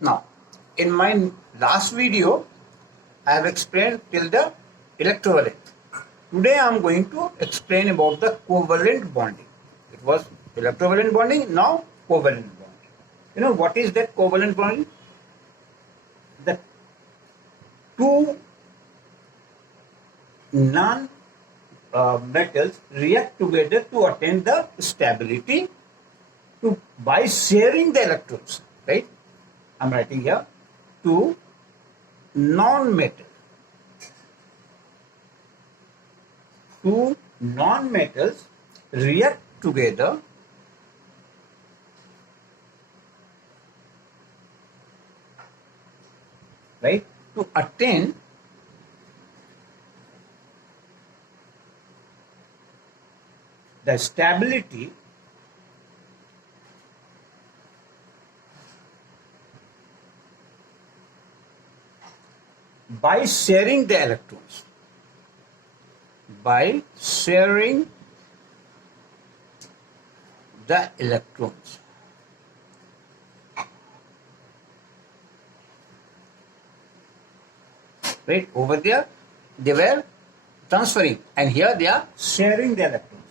Now, in my last video, I have explained till the electrovalent. Today I am going to explain about the covalent bonding. It was electrovalent bonding, now covalent bonding. You know what is that covalent bonding? The two non-metals react together to attain the stability by sharing the electrons, right? I'm writing here two non-metals. Two non-metals react together right to attain the stability by sharing the electrons. By sharing the electrons. Right, over there they were transferring and here they are sharing the electrons.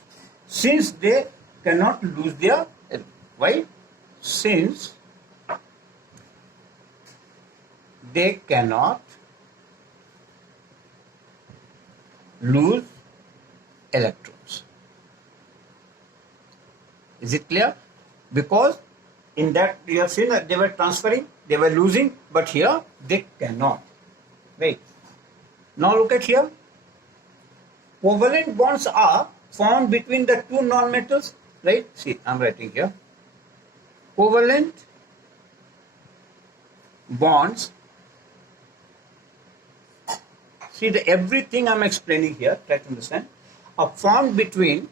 Since they cannot lose their, why? Since they cannot lose electrons. Is it clear? Because in that you have seen that they were transferring, they were losing, but here they cannot. Right. Now look at here. Covalent bonds are formed between the two non-metals. Right? See, I'm writing here. Covalent bonds. See, everything I'm explaining here, try to understand, are formed between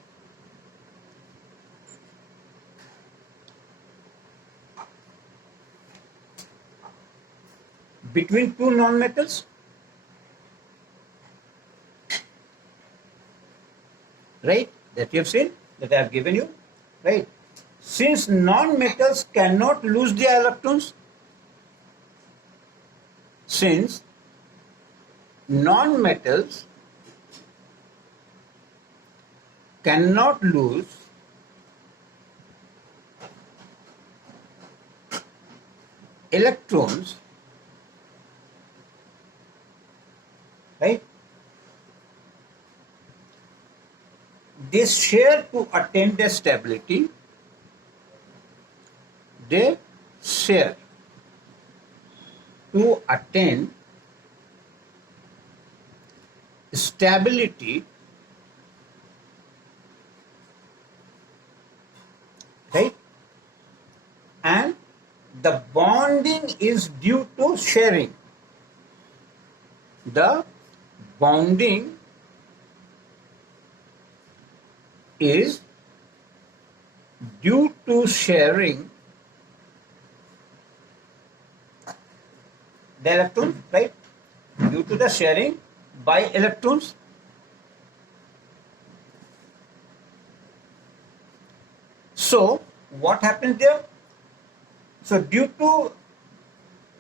two non-metals. Right? That you have seen, that I have given you. Right? Since non-metals cannot lose their electrons, since non-metals cannot lose electrons, right? They share to attain their stability. They share to attain stability, right? And the bonding is due to sharing. The bonding is due to sharing the electron, right? Due to the sharing by electrons. So what happens there? So due to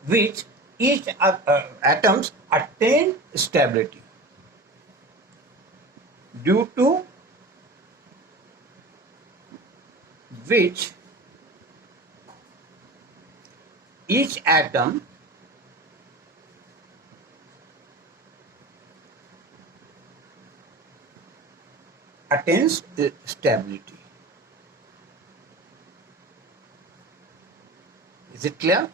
which each atoms attain stability. Due to which each atom attains stability. Is it clear?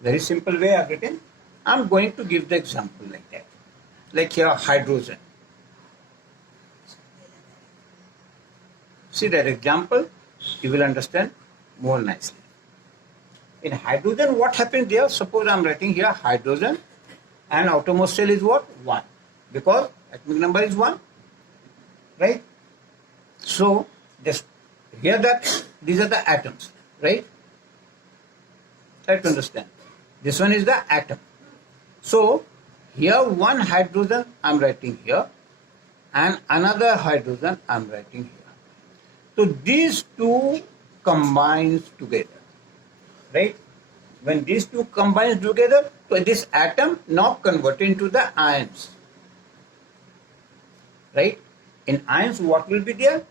Very simple way I've written. I'm going to give the example like that. Like here, hydrogen. See that example, you will understand more nicely. In hydrogen, what happens there? Suppose I'm writing here hydrogen and outermost shell is what? 1. Because atomic number is 1. Right? So, this, here that these are the atoms. Right? Try to understand. This one is the atom. So, here one hydrogen I'm writing here and another hydrogen I'm writing here. So these two combines together. right? When these two combine together, so this atom now convert into the ions, right? In ions, what will be there?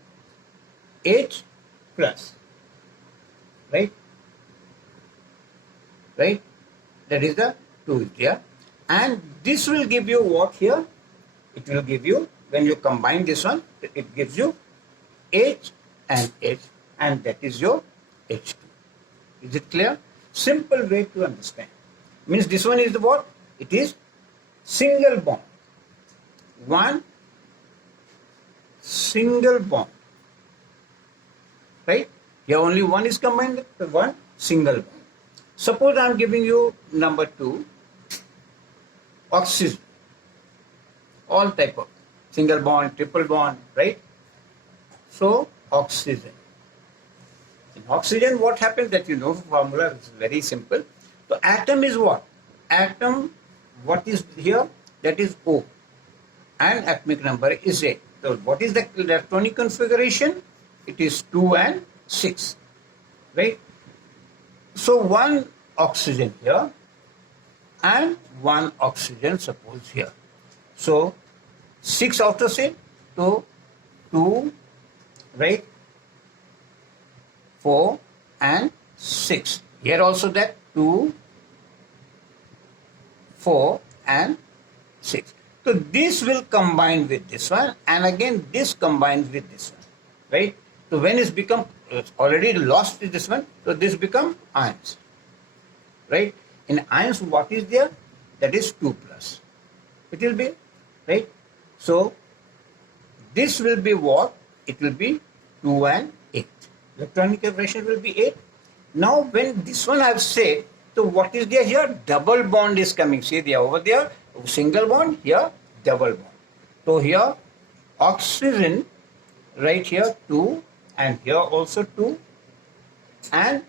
H plus, right? Right? That is the 2 is there. And this will give you what here? It will give you, when you combine this one, it gives you H and H, and that is your H2. Is it clear? Simple way to understand. Means this one is the what? It is single bond. One single bond. Right? Here only one is combined with one single bond. Suppose I am giving you number 2, oxygen. All type of single bond, triple bond, right? So, oxygen. In oxygen, what happens that you know formula is very simple. So, atom is what? Atom, what is here? That is O. And atomic number is 8. So, what is the electronic configuration? It is 2 and 6. Right? So, one oxygen here and one oxygen suppose here. So, 6 outer shell, so 2, right? 4 and 6. Here also that 2, 4 and 6. So this will combine with this one, and again this combines with this one, right? So when it's become already lost is this one, so this become ions, right? In ions, what is there? That is 2 plus. It will be, right? So this will be what? It will be 2 and 8. Electronic configuration will be 8. Now when this one I have said, so what is there here? Double bond is coming. See there over there, single bond, here double bond. So here oxygen, right here 2, and here also 2, and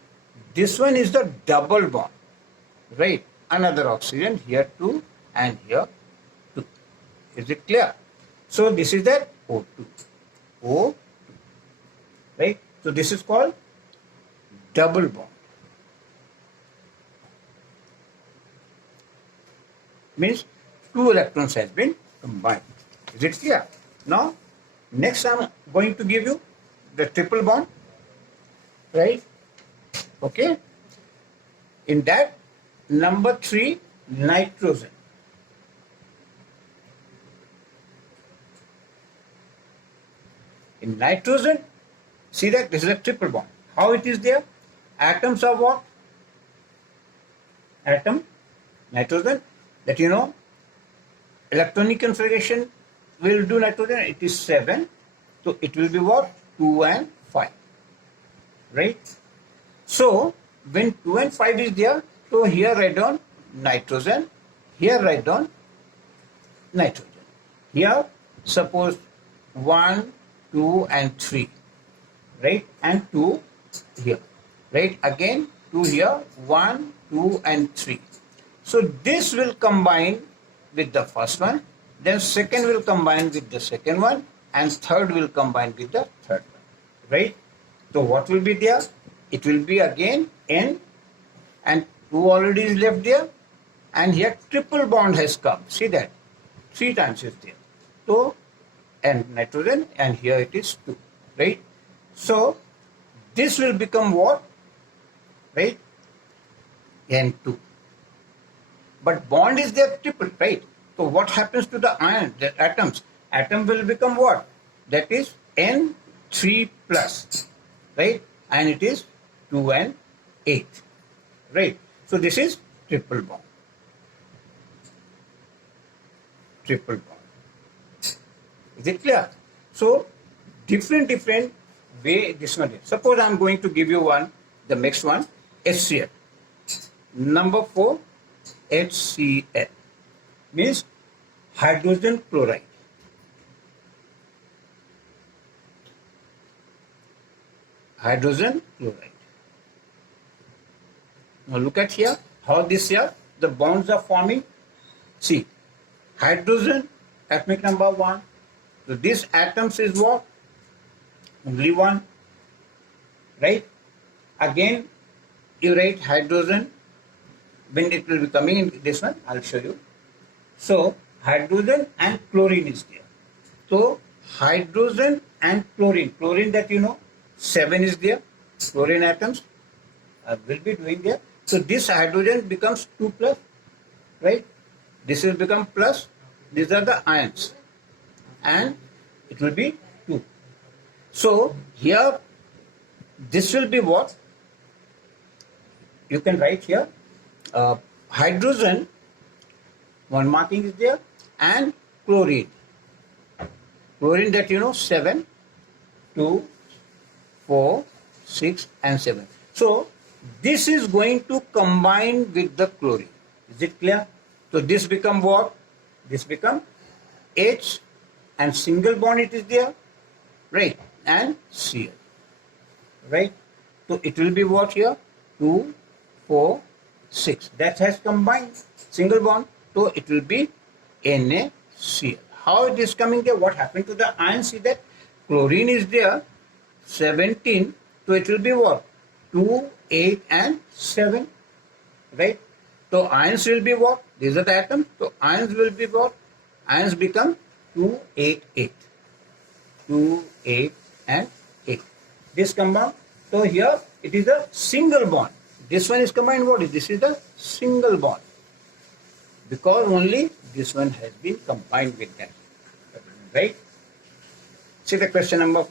this one is the double bond, right? Another oxygen, here 2 and here 2. Is it clear? So this is that O2. O2. Right? So this is called double bond. Means 2 electrons has been combined. Is it clear? Now, next I am going to give you the triple bond. Right? Okay? In that, number 3, nitrogen. In nitrogen, see that this is a triple bond. How it is there? Atoms are what? Atom, nitrogen, that you know, electronic configuration will do nitrogen, it is 7. So it will be what? 2 and 5. Right? So when 2 and 5 is there, so here write down nitrogen, here write down nitrogen. Here suppose 1, 2 and 3, right? And 2 here, right? Again 2 here, 1, 2 and 3. So this will combine with the first one, then second will combine with the second one, and third will combine with the third one, right? So what will be there? It will be again N, and 2 already is left there, and here triple bond has come. See that? 3 times is there. So, and nitrogen, and here it is 2, right? So, this will become what? Right? N2. But bond is there triple, right? So, what happens to the ion, the atoms? Atom will become what? That is N3 plus, right? And it is 2 and 8, right? So, this is triple bond. Triple bond. Is it clear? So, different way this one is. Suppose I am going to give you one, the next one, HCl. Number 4, HCl means hydrogen chloride. Hydrogen chloride. Now look at here, how this here, the bonds are forming. See, hydrogen, atomic number 1. So this atoms is what? Only one, right? Again, you write hydrogen, when it will be coming in this one, I'll show you. So hydrogen and chlorine is there. So hydrogen and chlorine that you know, 7 is there, chlorine atoms will be doing there. So this hydrogen becomes 2 plus, right? This will become plus, these are the ions, and it will be 2. So here, this will be what? You can write here, hydrogen, one marking is there, and chlorine. Chlorine that you know, 7, 2, 4, 6 and 7. So this is going to combine with the chlorine. Is it clear? So this become what? This become H and single bond it is there, right? And Cl, right? So it will be what here? 2, 4, 6. That has combined single bond. So it will be NaCl. How it is coming there? What happened to the ion? See that chlorine is there, 17. So it will be what? 2, 8 and 7, right? So ions will be what? These are the atoms. So ions will be what? Ions become 2, 8, 8. 2, 8 and 8. This compound. So here it is a single bond. This one is combined what is? This is the single bond. Because only this one has been combined with that. Right? See the question number,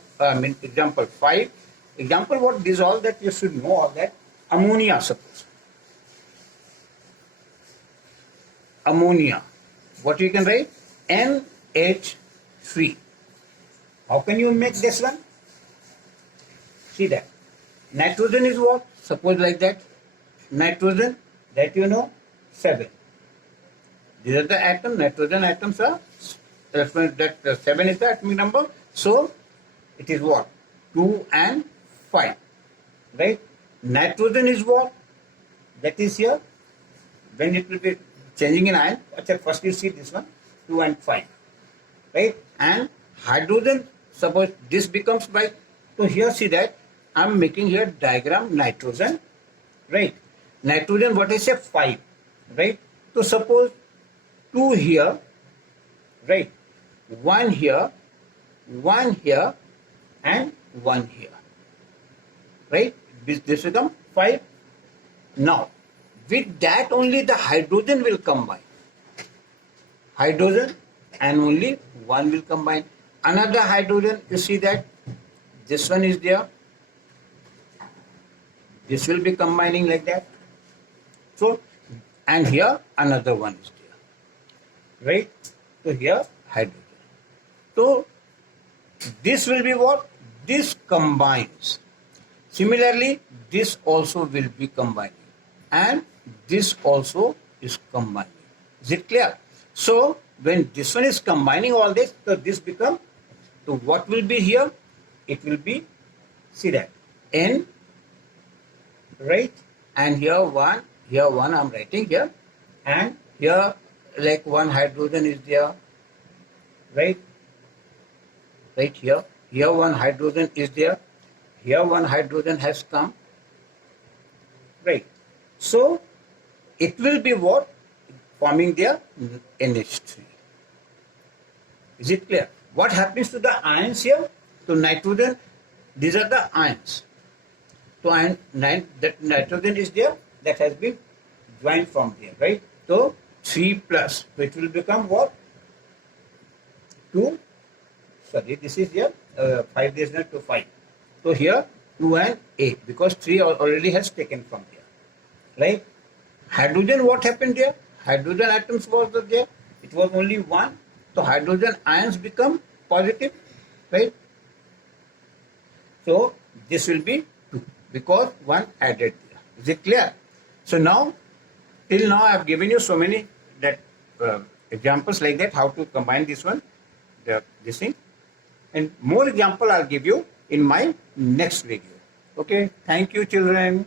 example 5. Example what? This all that you should know all that. Ammonia suppose. Ammonia. What you can write? NH3. How can you make this one? See that. Nitrogen is what? Suppose like that. Nitrogen, that you know, 7. These are the atoms. Nitrogen atoms are, that 7 is the atomic number. So, it is what? 2 and 5. Right? Nitrogen is what? That is here. When it will be changing in ion, first you see this one, 2 and 5. Right? And hydrogen, suppose this becomes by, so here see that I am making here diagram nitrogen, right? Nitrogen, what I say, 5, right? So suppose 2 here, right? 1 here, 1 here, and 1 here, right? This become 5. Now, with that only the hydrogen will combine. Hydrogen and only 1 will combine. Another hydrogen, you see that this one is there. This will be combining like that. So, and here another one is there. Right? So here hydrogen. So, this will be what? This combines. Similarly, this also will be combining. And this also is combining. Is it clear? So, when this one is combining all this, so this become, so what will be here? It will be, see that, N, right? And here 1 I'm writing here. And here like 1 hydrogen is there, right? Right here. Here 1 hydrogen is there. Here 1 hydrogen has come. Right. So, it will be what? Forming their NH3. Is it clear? What happens to the ions here? So nitrogen, these are the ions. So that nitrogen is there, that has been joined from there, right? So 3 plus. So it will become what? 2. Sorry, this is here 5 days to 5. So here 2 and 8 because 3 already has taken from here, right? Hydrogen, what happened here? Hydrogen atoms was there. It was only 1. So hydrogen ions become positive, right? So this will be 2 because 1 added there. Is it clear? So now, till now I have given you so many that examples like that, how to combine this one, this thing. And more example I'll give you in my next video. Okay, thank you children.